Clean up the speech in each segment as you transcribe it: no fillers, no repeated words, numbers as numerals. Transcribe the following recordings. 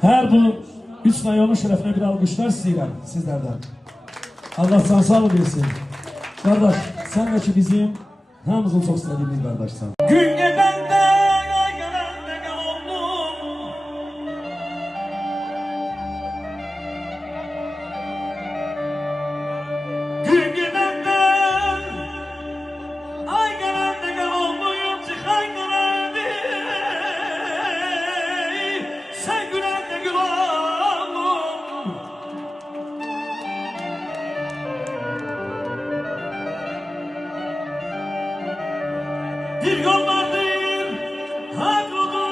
Her bu 3 yolun şerefine bir alkışlar sizlerden. Allah sana sağ olasın. Kardeş, sen de ki bizim hamımızın çok sevdiğimiz kardeşsen. Gün gedende ay gelende oldum. Gün gedende ay gelende oldum. Çıkay gelende sen gülende gül oldum. Bir yol vardır, haklıdır.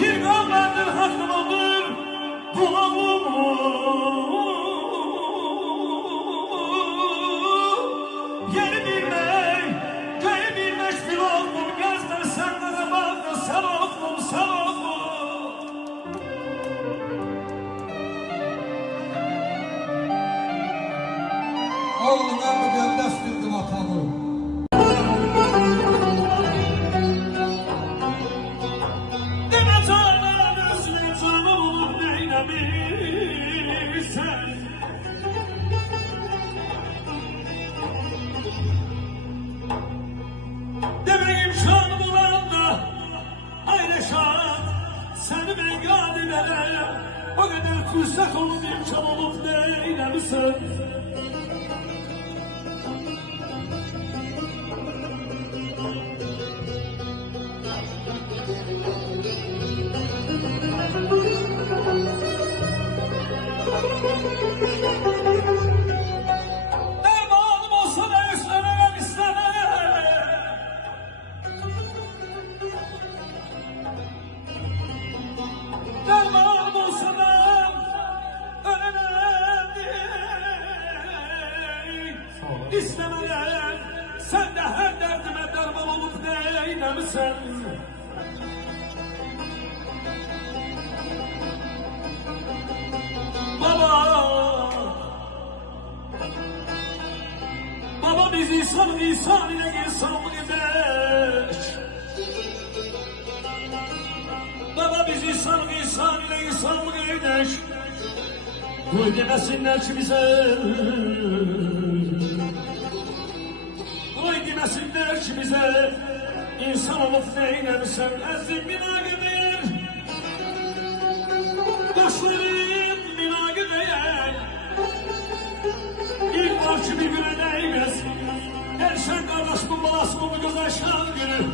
Bir yol vardır, haklıdır. Yeri bilmek, köyü bilmek bir oldum. Gözler senlere baktı, sen oldum, sen oldum. Oğluna müqəddəs bildim atamı. Demə canlar özünə canı olur neyləmirsən. Demək imkanı bulanda ayrı şan səni mən qadilərə o qədər fürsət olub imkan olub neyləmirsən. Dermanım olsa da üstlenemem istemem. Dermanım olsa da ölemem diye istemem. Sen de her derdime derman olup neylemişsen. Baba biz insan ile insanlık eder. Baba biz insan ile insanlık eder. Koy demesinler ki bize. Koy demesinler ki bize. İnsan olup neylemişsen ezdim binagıdır. Başlarım binagıdır. İlk var ki bir güne değmez. Erşen kardeş bu balası bu güzel şan günü.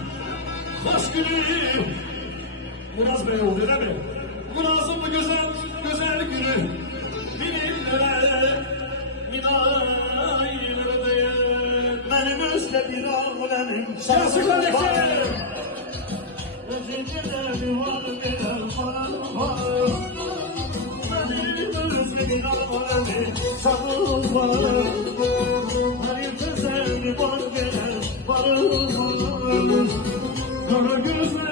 Hoş günü. Biraz böyle oldu değil mi? Bu lazım bu güzel günü. Bilinlere, minaylere değer. Benim özledim ağlarım. Şarkı kardeşim. Özledim var birer var. Benim özledim ağlarım. Sabır var. Hayır güzel var birer var. Kara gözler.